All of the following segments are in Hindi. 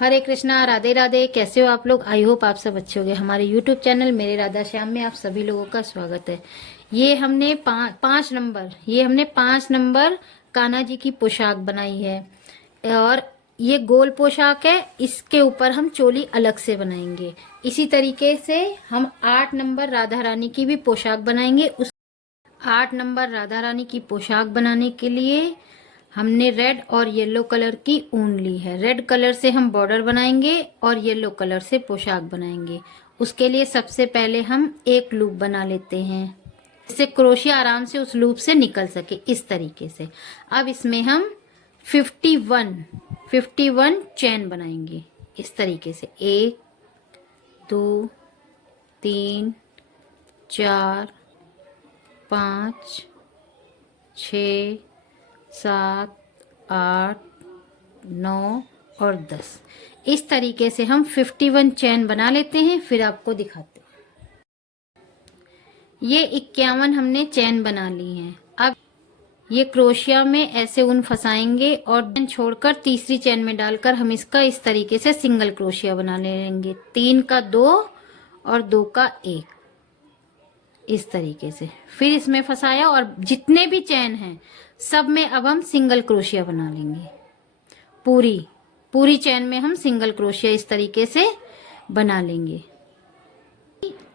हरे कृष्णा, राधे राधे। कैसे हो आप लोग? आई होप आप सब अच्छे होंगे। हमारे यूट्यूब चैनल मेरे राधा श्याम में आप सभी लोगों का स्वागत है। ये हमने पाँच नंबर कान्हा जी की पोशाक बनाई है और ये गोल पोशाक है। इसके ऊपर हम चोली अलग से बनाएंगे। इसी तरीके से हम 8 नंबर राधा रानी की भी पोशाक बनाएंगे। उस 8 नंबर राधा रानी की पोशाक बनाने के लिए हमने रेड और येलो कलर की ऊन ली है। रेड कलर से हम बॉर्डर बनाएंगे और येलो कलर से पोशाक बनाएंगे। उसके लिए सबसे पहले हम एक लूप बना लेते हैं, इससे क्रोशिया आराम से उस लूप से निकल सके, इस तरीके से। अब इसमें हम 51 चैन बनाएंगे इस तरीके से। 1 2 3 4 5 6 7 8 9 और 10। इस तरीके से हम 51 चैन बना लेते हैं। फिर आपको दिखाते हैं। ये 51 हमने चैन बना ली हैं। अब ये क्रोशिया में ऐसे ऊन फंसाएंगे और चैन छोड़कर तीसरी चैन में डालकर हम इसका इस तरीके से सिंगल क्रोशिया बना लेंगे। 3 का 2 और 2 का 1, इस तरीके से। फिर इसमें फंसाया और जितने भी चैन हैं सब में अब हम सिंगल क्रोशिया बना लेंगे। पूरी चैन में हम सिंगल क्रोशिया इस तरीके से बना लेंगे।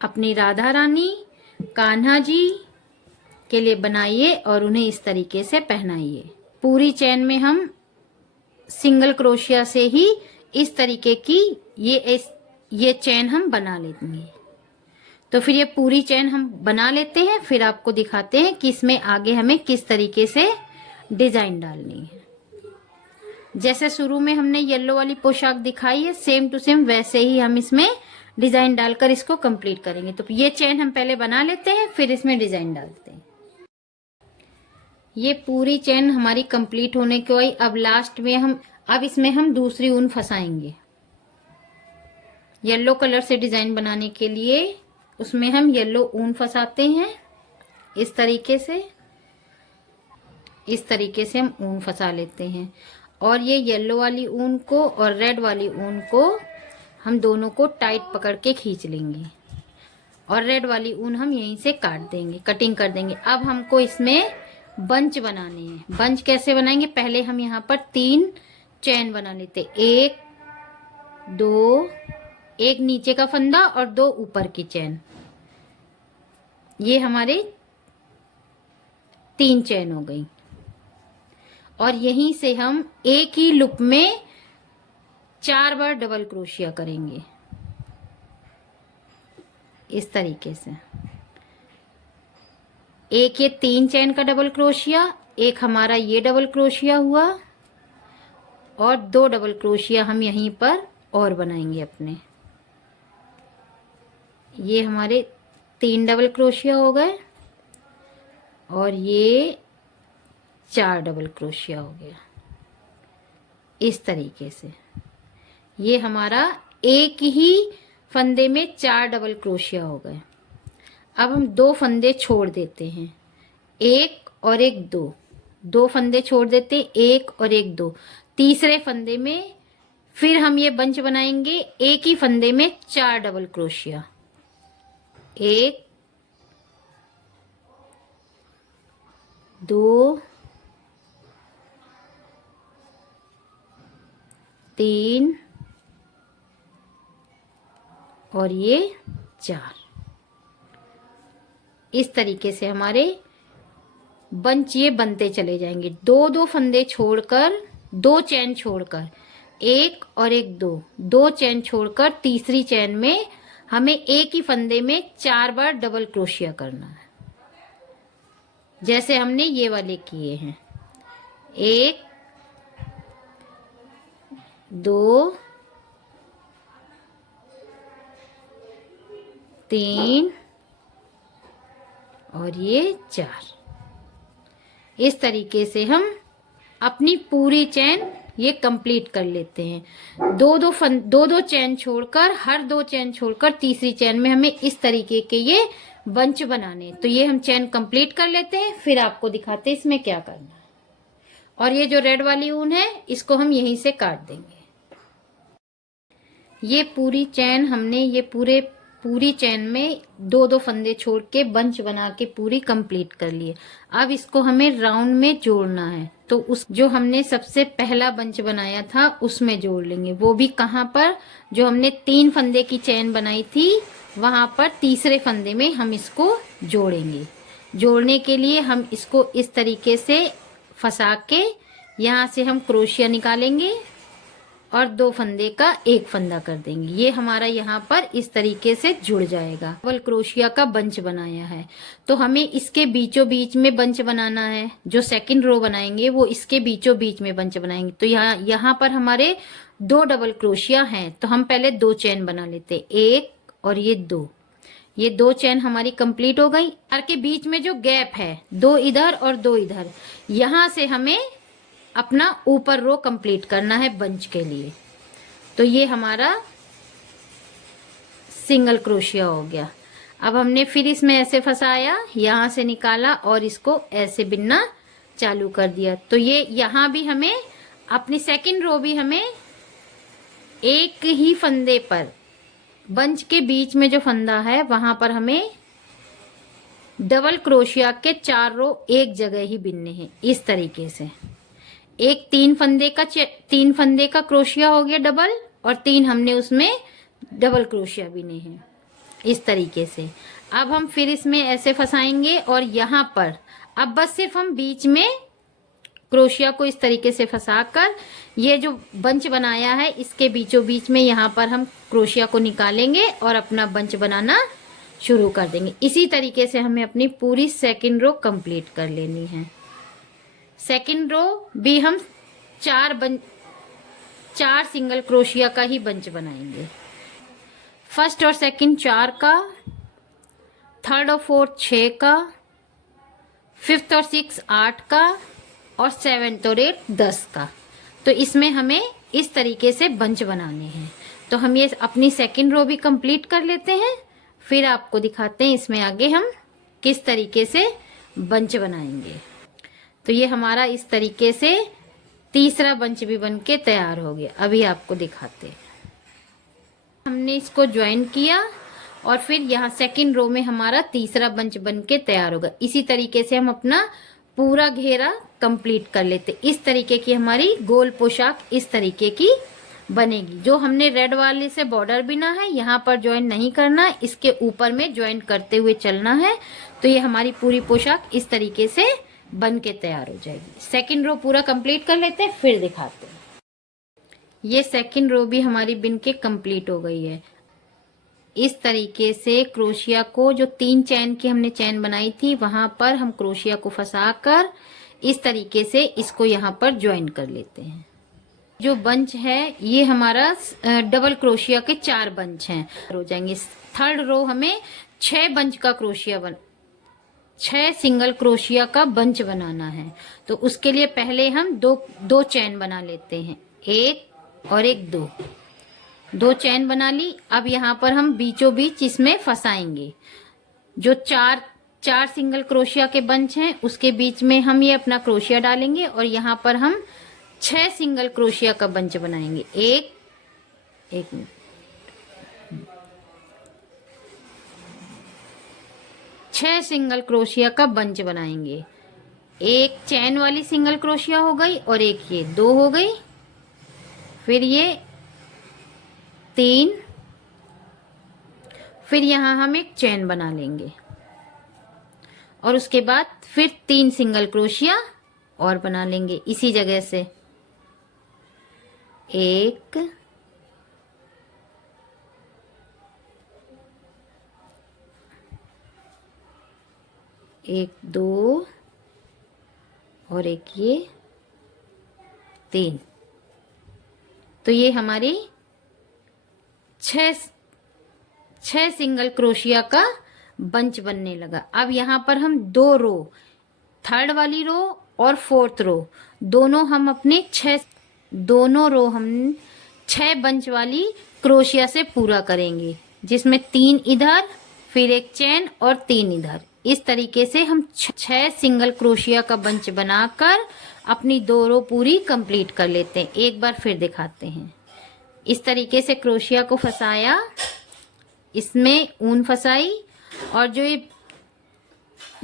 अपनी राधा रानी कान्हा जी के लिए बनाइए और उन्हें इस तरीके से पहनाइए। पूरी चैन में हम सिंगल क्रोशिया से ही इस तरीके की ये चैन हम बना लेंगे। तो फिर ये पूरी चैन हम बना लेते हैं। फिर आपको दिखाते हैं कि इसमें आगे हमें किस तरीके से डिजाइन डालनी है। जैसे शुरू में हमने येलो वाली पोशाक दिखाई है, सेम टू सेम वैसे ही हम इसमें डिजाइन डालकर इसको कंप्लीट करेंगे। तो ये चैन हम पहले बना लेते हैं, फिर इसमें डिजाइन डालते हैं। ये पूरी चैन हमारी कंप्लीट होने को आई। अब लास्ट में अब इसमें हम दूसरी ऊन फंसाएंगे। येलो कलर से डिजाइन बनाने के लिए उसमें हम येलो ऊन फंसाते हैं इस तरीके से। इस तरीके से हम ऊन फंसा लेते हैं और ये येलो वाली ऊन को और रेड वाली ऊन को हम दोनों को टाइट पकड़ के खींच लेंगे और रेड वाली ऊन हम यहीं से काट देंगे, कटिंग कर देंगे। अब हमको इसमें बंच बनाने हैं। बंच कैसे बनाएंगे? पहले हम यहाँ पर 3 चैन बना लेते। 1 2, एक नीचे का फंदा और 2 ऊपर की चैन। ये हमारे 3 चैन हो गई और यहीं से हम एक ही लूप में 4 बार डबल क्रोशिया करेंगे इस तरीके से। एक ये 3 चैन का डबल क्रोशिया, एक हमारा ये डबल क्रोशिया हुआ और 2 डबल क्रोशिया हम यहीं पर और बनाएंगे अपने। ये हमारे 3 डबल क्रोशिया हो गए और ये 4 डबल क्रोशिया हो गया इस तरीके से। ये हमारा एक ही फंदे में 4 डबल क्रोशिया हो गए। अब हम 2 फंदे छोड़ देते हैं, 1 और 1 2 फंदे छोड़ देते, 1 और 1 2। तीसरे फंदे में फिर हम ये बंच बनाएंगे। एक ही फंदे में 4 डबल क्रोशिया, 1 2 3 और ये 4। इस तरीके से हमारे बंच ये बनते चले जाएंगे। 2 फंदे छोड़कर, 2 चैन छोड़कर, 1 और 1 2 चैन छोड़कर तीसरी चैन में हमें एक ही फंदे में 4 बार डबल क्रोशिया करना है, जैसे हमने ये वाले किए हैं। 1 2 3 और ये 4। इस तरीके से हम अपनी पूरी चैन ये कंप्लीट कर लेते हैं। 2 चैन छोड़कर, हर 2 चैन छोड़कर तीसरी चैन में हमें इस तरीके के ये बंच बनाने। तो ये हम चैन कंप्लीट कर लेते हैं, फिर आपको दिखाते हैं इसमें क्या करना है। और ये जो रेड वाली ऊन है इसको हम यहीं से काट देंगे। ये पूरी चैन हमने ये पूरी चैन में 2-2 फंदे छोड़ के बंच बना के पूरी कंप्लीट कर लिए। अब इसको हमें राउंड में जोड़ना है, तो उस जो हमने सबसे पहला बंच बनाया था उसमें जोड़ लेंगे। वो भी कहाँ पर, जो हमने 3 फंदे की चैन बनाई थी वहां पर तीसरे फंदे में हम इसको जोड़ेंगे। जोड़ने के लिए हम इसको इस तरीके से फंसा के यहाँ से हम क्रोशिया निकालेंगे और 2 फंदे का 1 फंदा कर देंगे। ये हमारा यहाँ पर इस तरीके से जुड़ जाएगा। डबल क्रोशिया का बंच बनाया है, तो हमें इसके बीचों बीच में बंच बनाना है। जो सेकंड रो बनाएंगे वो इसके बीचों बीच में बंच बनाएंगे। तो यहाँ पर हमारे 2 डबल क्रोशिया हैं, तो हम पहले 2 चेन बना लेते, 1 और ये 2। ये 2 चेन हमारी कंप्लीट हो गई। और के बीच में जो गैप है 2 इधर और 2 इधर, यहाँ से हमें अपना ऊपर रो कंप्लीट करना है बंच के लिए। तो ये हमारा सिंगल क्रोशिया हो गया। अब हमने फिर इसमें ऐसे फंसाया, यहाँ से निकाला और इसको ऐसे बिनना चालू कर दिया। तो ये यहाँ भी हमें अपनी सेकंड रो भी हमें एक ही फंदे पर, बंच के बीच में जो फंदा है वहां पर हमें डबल क्रोशिया के 4 रो एक जगह ही बिनने हैं। इस तरीके से एक 3 फंदे का क्रोशिया हो गया डबल, और 3 हमने उसमें डबल क्रोशिया बिने हैं इस तरीके से। अब हम फिर इसमें ऐसे फंसाएंगे और यहाँ पर अब बस सिर्फ हम बीच में क्रोशिया को इस तरीके से फंसाकर ये जो बंच बनाया है इसके बीचों बीच में यहाँ पर हम क्रोशिया को निकालेंगे और अपना बंच बनाना शुरू कर देंगे। इसी तरीके से हमें अपनी पूरी सेकंड रो कंप्लीट कर लेनी है। सेकंड रो भी हम 4 सिंगल क्रोशिया का ही बंच बनाएंगे। फर्स्ट और सेकंड 4 का, थर्ड और फोर्थ 6 का, फिफ्थ और 6 8 का, और 7th और 8 10 का। तो इसमें हमें इस तरीके से बंच बनाने हैं। तो हम ये अपनी सेकंड रो भी कंप्लीट कर लेते हैं, फिर आपको दिखाते हैं इसमें आगे हम किस तरीके से बंच बनाएंगे। तो ये हमारा इस तरीके से तीसरा बंच भी बन के तैयार हो गया। अभी आपको दिखाते हैं। हमने इसको ज्वाइन किया और फिर यहाँ सेकंड रो में हमारा तीसरा बंच बन के तैयार होगा। इसी तरीके से हम अपना पूरा घेरा कंप्लीट कर लेते। इस तरीके की हमारी गोल पोशाक इस तरीके की बनेगी। जो हमने रेड वाले से बॉर्डर बिना है यहाँ पर ज्वाइन नहीं करना, इसके ऊपर में ज्वाइन करते हुए चलना है। तो ये हमारी पूरी पोशाक इस तरीके से बन के तैयार हो जाएगी। सेकंड रो पूरा कंप्लीट कर लेते हैं, फिर दिखाते हैं। ये सेकंड रो भी हमारी बिन के कंप्लीट हो गई है। इस तरीके से क्रोशिया को, जो 3 चैन की हमने चैन बनाई थी वहां पर हम क्रोशिया को फंसाकर इस तरीके से इसको यहाँ पर ज्वाइन कर लेते हैं। जो बंच है ये हमारा डबल क्रोशिया के 4 बंच हैं हो जाएंगे। थर्ड रो हमें 6 सिंगल क्रोशिया का बंच बनाना है। तो उसके लिए पहले हम दो चैन बना लेते हैं, 1 और 1 2 चैन बना ली। अब यहाँ पर हम बीचों बीच इसमें फंसाएंगे। जो 4 सिंगल क्रोशिया के बंच हैं उसके बीच में हम ये अपना क्रोशिया डालेंगे और यहाँ पर हम 6 सिंगल क्रोशिया का बंच बनाएंगे। एक 6 सिंगल क्रोशिया का बंच बनाएंगे। एक चैन वाली सिंगल क्रोशिया हो गई और एक ये 2 हो गई, फिर ये 3, फिर यहां हम एक चैन बना लेंगे और उसके बाद फिर 3 सिंगल क्रोशिया और बना लेंगे इसी जगह से। 1 2 और एक ये 3। तो ये हमारी 6 सिंगल क्रोशिया का बंच बनने लगा। अब यहाँ पर हम 2 रो, थर्ड वाली रो और फोर्थ रो दोनों हम अपने 6 बंच वाली क्रोशिया से पूरा करेंगे, जिसमें 3 इधर, फिर एक चैन और 3 इधर। इस तरीके से हम 6 सिंगल क्रोशिया का बंच बनाकर अपनी 2 रो पूरी कंप्लीट कर लेते हैं। एक बार फिर दिखाते हैं। इस तरीके से क्रोशिया को फंसाया, इसमें ऊन फंसाई, और जो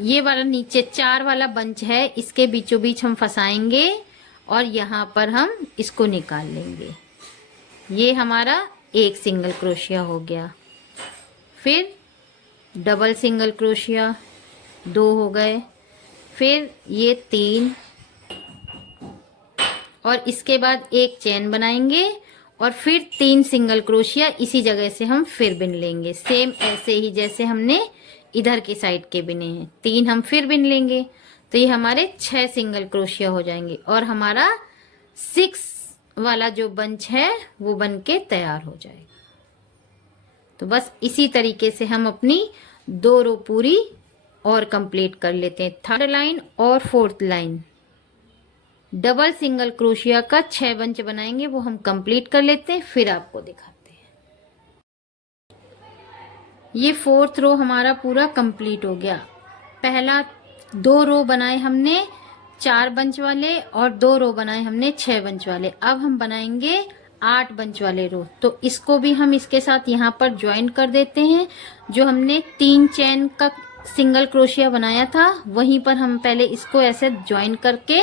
ये वाला नीचे 4 वाला बंच है इसके बीचों बीच हम फंसाएंगे और यहाँ पर हम इसको निकाल लेंगे। ये हमारा एक सिंगल क्रोशिया हो गया। फिर डबल सिंगल क्रोशिया 2 हो गए, फिर ये 3, और इसके बाद एक चेन बनाएंगे और फिर 3 सिंगल क्रोशिया इसी जगह से हम फिर बिन लेंगे, सेम ऐसे ही जैसे हमने इधर की साइड के बिने हैं। 3 हम फिर बिन लेंगे, तो ये हमारे 6 सिंगल क्रोशिया हो जाएंगे और हमारा 6 वाला जो बंच है वो बन के तैयार हो जाएगा। तो बस इसी तरीके से हम अपनी 2 रो पूरी और कंप्लीट कर लेते हैं। 3rd लाइन और 4th line double single crochet का 6 बंच बनाएंगे, वो हम कंप्लीट कर लेते हैं, फिर आपको दिखाते हैं। ये 4th रो हमारा पूरा कंप्लीट हो गया। पहला 2 रो बनाए हमने 4 बंच वाले और 2 रो बनाए हमने 6 बंच वाले। अब हम बनाएंगे 8 बंच वाले रो, तो इसको भी हम इसके साथ यहाँ पर ज्वाइन कर देते हैं। जो हमने 3 चेन का सिंगल क्रोशिया बनाया था वहीं पर हम पहले इसको ऐसे ज्वाइन करके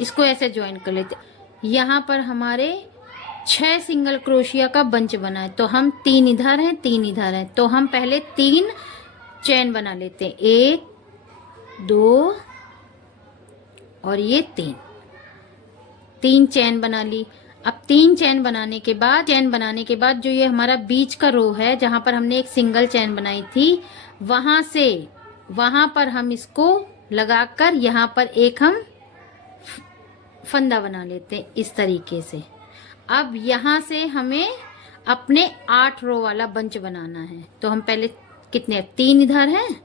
इसको ऐसे ज्वाइन कर लेते। यहाँ पर हमारे 6 सिंगल क्रोशिया का बंच बना है, तो हम 3 इधर हैं 3 इधर हैं, तो हम पहले 3 चेन बना लेते हैं। 1 2 और ये 3 चेन बना ली। अब 3 चेन बनाने के बाद जो ये हमारा बीच का रो है जहां पर हमने एक सिंगल चेन बनाई थी, वहां पर हम इसको लगाकर यहाँ पर एक हम फंदा बना लेते हैं इस तरीके से। अब यहाँ से हमें अपने 8 रो वाला बंच बनाना है, तो हम पहले कितने 3 इधर हैं,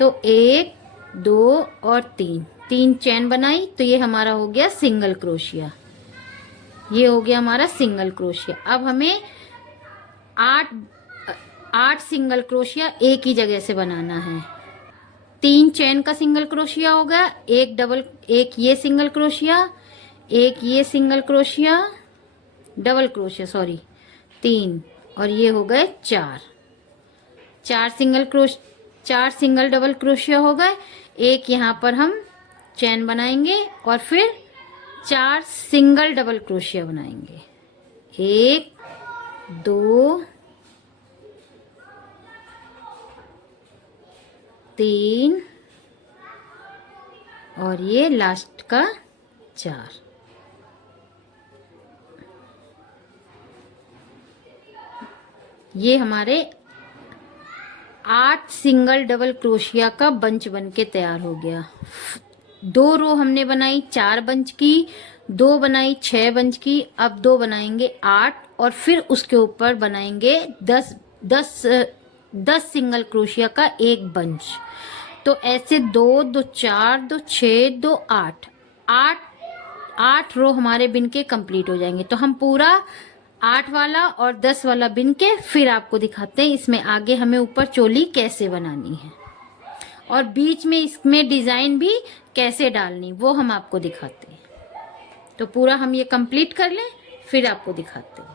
तो 1 2 और 3 चेन बनाई, तो ये हमारा हो गया सिंगल क्रोशिया। ये हो गया हमारा सिंगल क्रोशिया। अब हमें 8 सिंगल क्रोशिया एक ही जगह से बनाना है। 3 चेन का सिंगल क्रोशिया हो गया, एक ये सिंगल क्रोशिया, एक ये सिंगल क्रोशिया, डबल क्रोशिया 3, और ये हो गए 4 सिंगल डबल क्रोशिया हो गए। एक यहाँ पर हम चेन बनाएंगे और फिर 4 सिंगल डबल क्रोशिया बनाएंगे। 1 2 3 और ये लास्ट का 4। ये हमारे 8 सिंगल डबल क्रोशिया का बंच बन के तैयार हो गया। 2 रो हमने बनाई 4 बंच की, 2 बनाई 6 बंच की, अब 2 बनाएंगे 8 और फिर उसके ऊपर बनाएंगे 10 सिंगल क्रोशिया का एक बंच। तो ऐसे 2 2 4 2 6 2 8 रो हमारे बिन के कंप्लीट हो जाएंगे। तो हम पूरा 8 वाला और 10 वाला बिन के फिर आपको दिखाते हैं इसमें आगे हमें ऊपर चोली कैसे बनानी है और बीच में इसमें डिजाइन भी कैसे डालनी वो हम आपको दिखाते हैं। तो पूरा हम ये कंप्लीट कर लें फिर आपको दिखाते हैं।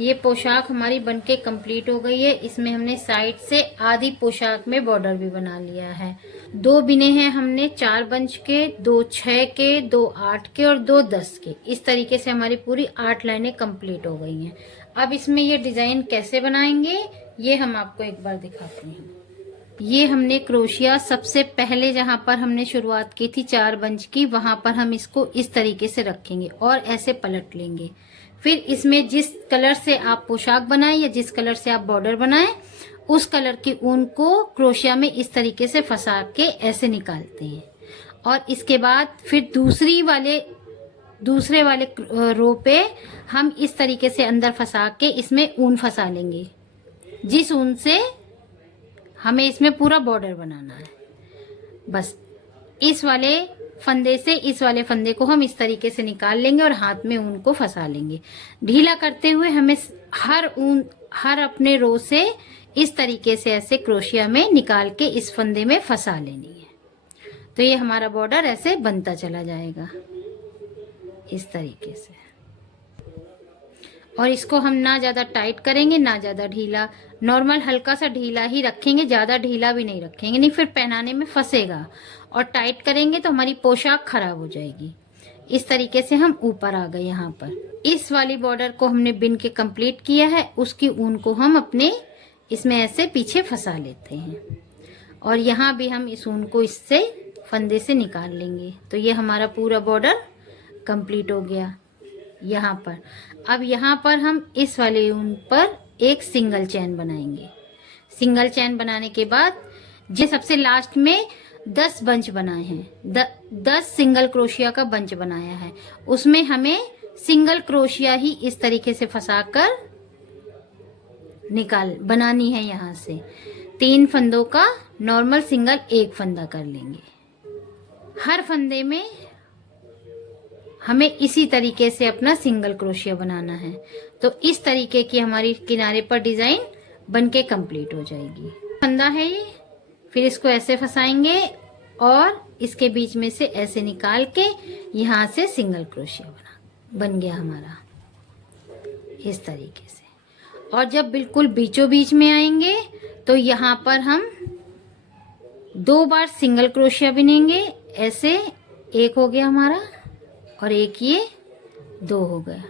ये पोशाक हमारी बनके कंप्लीट हो गई है। इसमें हमने साइड से आधी पोशाक में बॉर्डर भी बना लिया है। 2 बिने हैं हमने 4 बंच के, 2 6 के, 2 8 के और 2 10 के। इस तरीके से हमारी पूरी 8 लाइनें कंप्लीट हो गई हैं। अब इसमें ये डिजाइन कैसे बनाएंगे ये हम आपको एक बार दिखाते हैं। ये हमने क्रोशिया सबसे पहले जहां पर हमने शुरुआत की थी 4 बंच की, वहां पर हम इसको इस तरीके से रखेंगे और ऐसे पलट लेंगे। फिर इसमें जिस कलर से आप पोशाक बनाएं या जिस कलर से आप बॉर्डर बनाएं उस कलर की ऊन को क्रोशिया में इस तरीके से फंसा के ऐसे निकालते हैं। और इसके बाद फिर दूसरे वाले रो पे हम इस तरीके से अंदर फंसा के इसमें ऊन फंसा लेंगे जिस ऊन से हमें इसमें पूरा बॉर्डर बनाना है। बस इस वाले फंदे से इस वाले फंदे को हम इस तरीके से निकाल लेंगे और हाथ में ऊन को फंसा लेंगे। ढीला करते हुए हमें हर अपने रो से इस तरीके से ऐसे क्रोशिया में निकाल के इस फंदे में फंसा लेनी है। तो ये हमारा बॉर्डर ऐसे बनता चला जाएगा इस तरीके से। और इसको हम ना ज़्यादा टाइट करेंगे ना ज़्यादा ढीला, नॉर्मल हल्का सा ढीला ही रखेंगे, ज़्यादा ढीला भी नहीं रखेंगे, नहीं फिर पहनाने में फंसेगा, और टाइट करेंगे तो हमारी पोशाक खराब हो जाएगी। इस तरीके से हम ऊपर आ गए। यहाँ पर इस वाली बॉर्डर को हमने बिन के कंप्लीट किया है, उसकी ऊन को हम अपने इसमें ऐसे पीछे फंसा लेते हैं, और यहाँ भी हम इस ऊन को इससे फंदे से निकाल लेंगे। तो ये हमारा पूरा बॉर्डर कंप्लीट हो गया यहाँ पर। अब यहाँ पर हम इस वाले ऊन पर एक सिंगल चैन बनाएंगे। सिंगल चैन बनाने के बाद जो सबसे लास्ट में 10 बंच बनाए हैं, 10 सिंगल क्रोशिया का बंच बनाया है, उसमें हमें सिंगल क्रोशिया ही इस तरीके से फंसाकर बनानी है। यहाँ से 3 फंदों का नॉर्मल सिंगल एक फंदा कर लेंगे। हर फंदे में हमें इसी तरीके से अपना सिंगल क्रोशिया बनाना है। तो इस तरीके की हमारी किनारे पर डिजाइन बनके कंप्लीट हो जाएगी। फंदा है ये, फिर इसको ऐसे फंसाएंगे और इसके बीच में से ऐसे निकाल के यहाँ से सिंगल क्रोशिया बन गया हमारा इस तरीके से। और जब बिल्कुल बीचों बीच में आएंगे तो यहाँ पर हम 2 बार सिंगल क्रोशिया बुनेंगे। ऐसे एक हो गया हमारा, और एक ये 2 हो गया,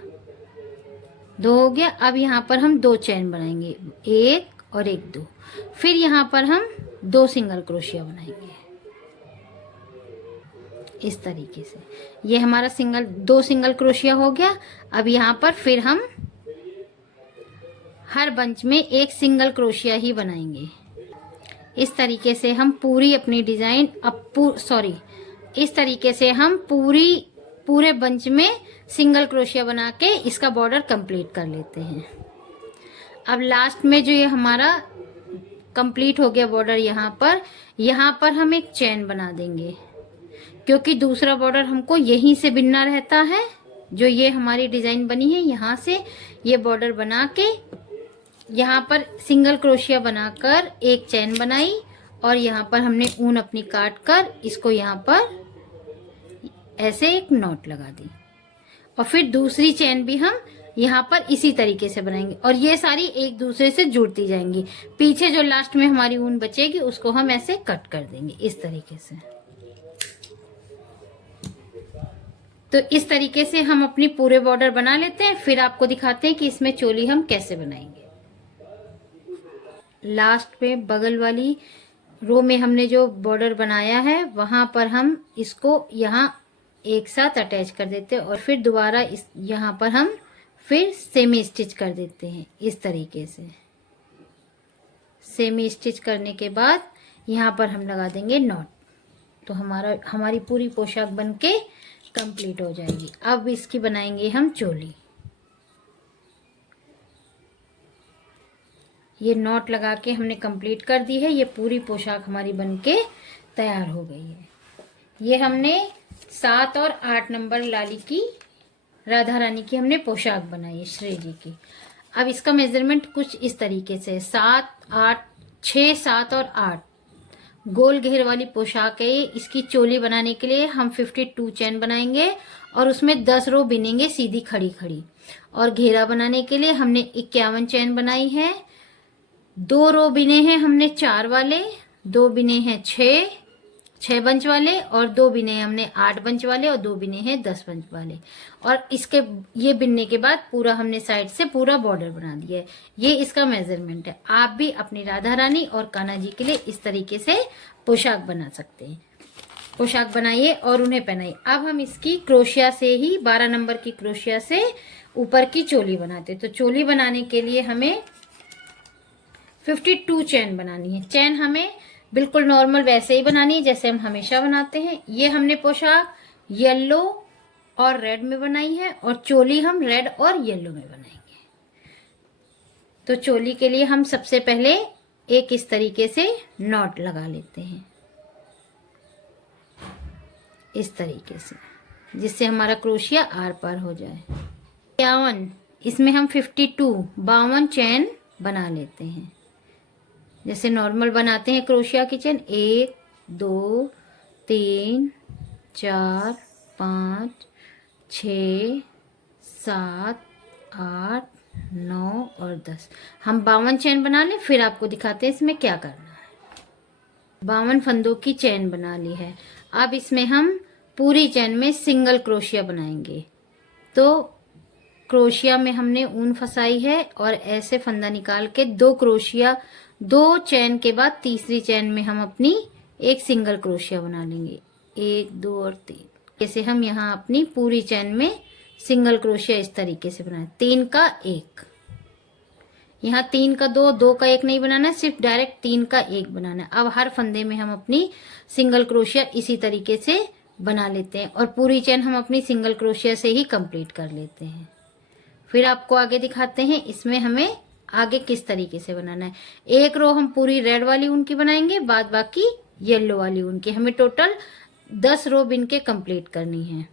2 हो गया। अब यहाँ पर हम 2 चैन बनाएंगे, 1 और 1 2। फिर यहाँ पर हम 2 सिंगल क्रोशिया बनाएंगे इस तरीके से। ये हमारा 2 सिंगल क्रोशिया हो गया। अब यहाँ पर फिर हम हर बंच में एक सिंगल क्रोशिया ही बनाएंगे। इस तरीके से हम पूरी अपनी डिजाइन इस तरीके से हम पूरे बंच में सिंगल क्रोशिया बना के इसका बॉर्डर कंप्लीट कर लेते हैं। अब लास्ट में जो ये हमारा कंप्लीट हो गया बॉर्डर, यहाँ पर हम एक चैन बना देंगे, क्योंकि दूसरा बॉर्डर हमको यहीं से बिनना रहता है। जो ये हमारी डिजाइन बनी है, यहाँ से ये बॉर्डर बना के यहाँ पर सिंगल क्रोशिया बनाकर एक चैन बनाई, और यहाँ पर हमने ऊन अपनी काट कर इसको यहाँ पर ऐसे एक नॉट लगा दी, और फिर दूसरी चैन भी हम यहाँ पर इसी तरीके से बनाएंगे, और ये सारी एक दूसरे से जुड़ती जाएंगी। पीछे जो लास्ट में हमारी ऊन बचेगी उसको हम ऐसे कट कर देंगे इस तरीके से। तो इस तरीके से हम अपनी पूरे बॉर्डर बना लेते हैं। फिर आपको दिखाते हैं कि इसमें चोली हम कैसे बनाएंगे। लास्ट में बगल वाली रो में हमने जो बॉर्डर बनाया है, वहां पर हम इसको यहाँ एक साथ अटैच कर देते हैं, और फिर दोबारा यहाँ पर हम फिर सेमी स्टिच कर देते हैं इस तरीके से। सेमी स्टिच करने के बाद यहाँ पर हम लगा देंगे नॉट। तो हमारी पूरी पोशाक बनके कंप्लीट हो जाएगी। अब इसकी बनाएंगे हम चोली। ये नॉट लगा के हमने कंप्लीट कर दी है। ये पूरी पोशाक हमारी बनके तैयार हो गई है। ये हमने 7 और 8 नंबर लाली की, राधा रानी की हमने पोशाक बनाई है, श्रेय जी की। अब इसका मेजरमेंट कुछ इस तरीके से 6, 7 और 8 गोल घेर वाली पोशाक है। इसकी चोली बनाने के लिए हम 52 चैन बनाएंगे और उसमें 10 रो बिनेंगे सीधी खड़ी खड़ी। और घेरा बनाने के लिए हमने 51 चैन बनाई है। 2 रो बिने हैं हमने 4 वाले, 2 बिने हैं 6 बंच वाले, और 2 बिने हैं हमने 8 बंच वाले, और 2 बिने हैं 10 बंच वाले। और इसके ये बिनने के बाद पूरा हमने साइड से पूरा बॉर्डर बना दिया है। ये इसका मेजरमेंट है। आप भी अपनी राधा रानी और कान्हा जी के लिए इस तरीके से पोशाक बना सकते हैं। पोशाक बनाइए और उन्हें पहनाइए। अब हम इसकी क्रोशिया से ही 12 नंबर की क्रोशिया से ऊपर की चोली बनाते हैं। तो चोली बनाने के लिए हमें 52 चैन बनानी है। चैन हमें बिल्कुल नॉर्मल वैसे ही बनानी है जैसे हम हमेशा बनाते हैं। ये हमने पोशाक येलो और रेड में बनाई है, और चोली हम रेड और येलो में बनाएंगे। तो चोली के लिए हम सबसे पहले एक इस तरीके से नॉट लगा लेते हैं, इस तरीके से, जिससे हमारा क्रोशिया आर पार हो जाए। 51, इसमें हम 52 चैन बना लेते हैं जैसे नॉर्मल बनाते हैं क्रोशिया की चेन। 1 2 3 4 5 6 7 8, 9 और 10। हम 52 चैन बना लें, फिर आपको दिखाते हैं इसमें क्या करना है। 52 फंदों की चैन बना ली है। अब इसमें हम पूरी चैन में सिंगल क्रोशिया बनाएंगे। तो क्रोशिया में हमने ऊन फंसाई है और ऐसे फंदा निकाल के 2 क्रोशिया, 2 चैन के बाद तीसरी चैन में हम अपनी एक सिंगल क्रोशिया बना लेंगे। 1, 2 और 3। ऐसे हम यहाँ अपनी पूरी चैन में सिंगल क्रोशिया इस तरीके से बनाए। 3 का 1, यहाँ 3 का 2, 2 का 1 नहीं बनाना है, सिर्फ डायरेक्ट 3 का 1 बनाना है। अब हर फंदे में हम अपनी सिंगल क्रोशिया इसी तरीके से बना लेते हैं और पूरी चैन हम अपनी सिंगल क्रोशिया से ही कंप्लीट कर लेते हैं। फिर आपको आगे दिखाते हैं इसमें हमें आगे किस तरीके से बनाना है। एक रो हम पूरी रेड वाली ऊन की बनाएंगे, बाद बाकी येलो वाली ऊन की। हमें टोटल 10 रो बिन के कंप्लीट करनी है।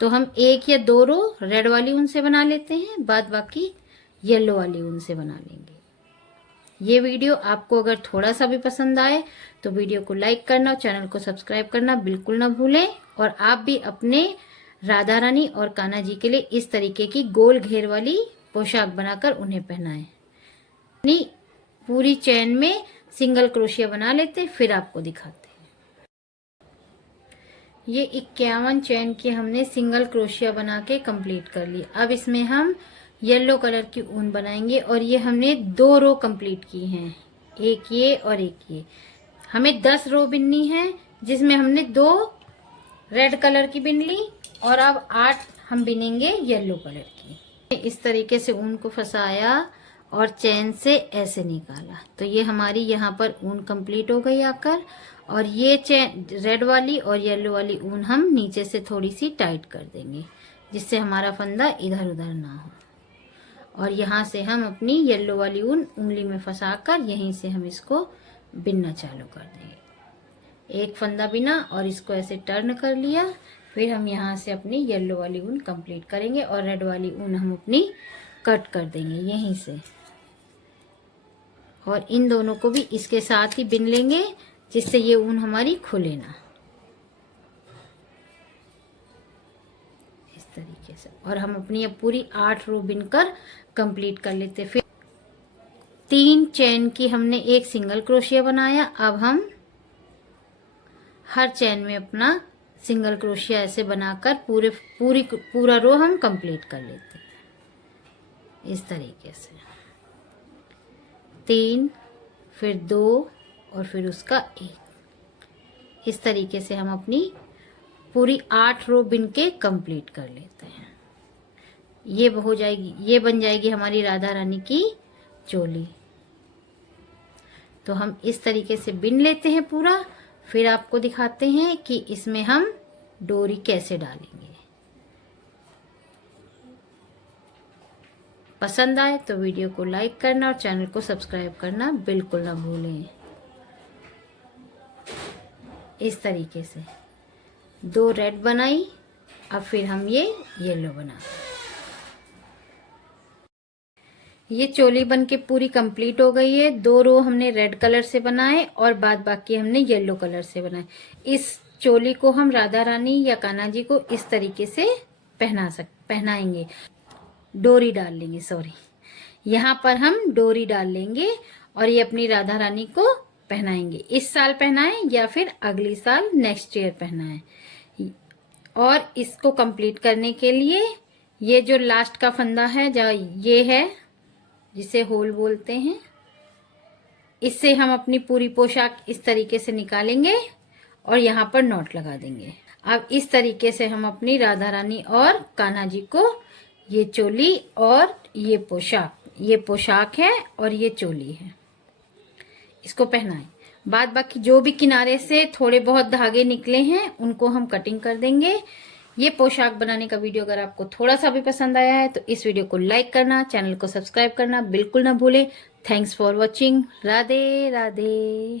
तो हम 1 या 2 रो रेड वाली ऊन से बना लेते हैं, बाद बाकी येलो वाली ऊन से बना लेंगे। ये वीडियो आपको अगर थोड़ा सा भी पसंद आए तो वीडियो को लाइक करना और चैनल को सब्सक्राइब करना बिल्कुल ना भूलें। और आप भी अपने राधा रानी और कान्हा जी के लिए इस तरीके की गोल घेर वाली पोशाक बनाकर उन्हें पहनाएं। अपनी पूरी चैन में सिंगल क्रोशिया बना लेते हैं, फिर आपको दिखाते हैं। ये 51 चैन की हमने सिंगल क्रोशिया बना के कंप्लीट कर ली। अब इसमें हम येलो कलर की ऊन बनाएंगे और ये हमने 2 रो कंप्लीट की हैं, एक ये और एक ये। हमें 10 रो बिननी है, जिसमें हमने 2 रेड कलर की बिन ली और अब 8 हम बिनेंगे येलो कलर की। इस तरीके से ऊन को फंसाया और चैन से ऐसे निकाला, तो ये हमारी यहाँ पर ऊन कंप्लीट हो गई आकर। और ये चैन रेड वाली और येलो वाली ऊन हम नीचे से थोड़ी सी टाइट कर देंगे, जिससे हमारा फंदा इधर उधर ना हो। और यहाँ से हम अपनी येलो वाली ऊन उंगली में फंसाकर यहीं से हम इसको बिनना चालू कर देंगे। एक फंदा बिना और इसको ऐसे टर्न कर लिया। फिर हम यहाँ से अपनी येलो वाली ऊन कंप्लीट करेंगे और रेड वाली ऊन हम अपनी कट कर देंगे यहीं से। और इन दोनों को भी इसके साथ ही बिन लेंगे, जिससे ये ऊन हमारी खुले ना, इस तरीके से। और हम अपनी अब पूरी 8 रो बिनकर कंप्लीट कर लेते। फिर 3 चैन की हमने एक सिंगल क्रोशिया बनाया। अब हम हर चैन में अपना सिंगल क्रोशिया ऐसे बनाकर पूरा रो हम कंप्लीट कर लेते हैं इस तरीके से। 3, फिर 2 और फिर उसका 1। इस तरीके से हम अपनी पूरी 8 रो बिन के कंप्लीट कर लेते हैं। ये हो जाएगी, ये बन जाएगी हमारी राधा रानी की चोली। तो हम इस तरीके से बिन लेते हैं पूरा। फिर आपको दिखाते हैं कि इसमें हम डोरी कैसे डालेंगे। पसंद आए तो वीडियो को लाइक करना और चैनल को सब्सक्राइब करना बिल्कुल ना भूलें। इस तरीके से 2 रेड बनाई, अब फिर हम ये येलो बना। ये चोली बन के पूरी कंप्लीट हो गई है। 2 रो हमने रेड कलर से बनाए और बाद बाकी हमने येलो कलर से बनाए। इस चोली को हम राधा रानी या कान्हा जी को इस तरीके से पहनाएंगे। डोरी डाल लेंगे, सॉरी, यहाँ पर हम डोरी डाल लेंगे और ये अपनी राधा रानी को पहनाएंगे। इस साल पहनाएं या फिर अगली साल नेक्स्ट ईयर पहनाएं। और इसको कंप्लीट करने के लिए ये जो लास्ट का फंदा है, जो ये है जिसे होल बोलते हैं, इससे हम अपनी पूरी पोशाक इस तरीके से निकालेंगे और यहाँ पर नॉट लगा देंगे। अब इस तरीके से हम अपनी राधा रानी और कान्हा जी को ये चोली और ये पोशाक है और ये चोली है, इसको पहनाएं। बाद बाकी जो भी किनारे से थोड़े बहुत धागे निकले हैं उनको हम कटिंग कर देंगे। ये पोशाक बनाने का वीडियो अगर आपको थोड़ा सा भी पसंद आया है तो इस वीडियो को लाइक करना, चैनल को सब्सक्राइब करना बिल्कुल ना भूलें। Thanks for watching. Radhe Radhe.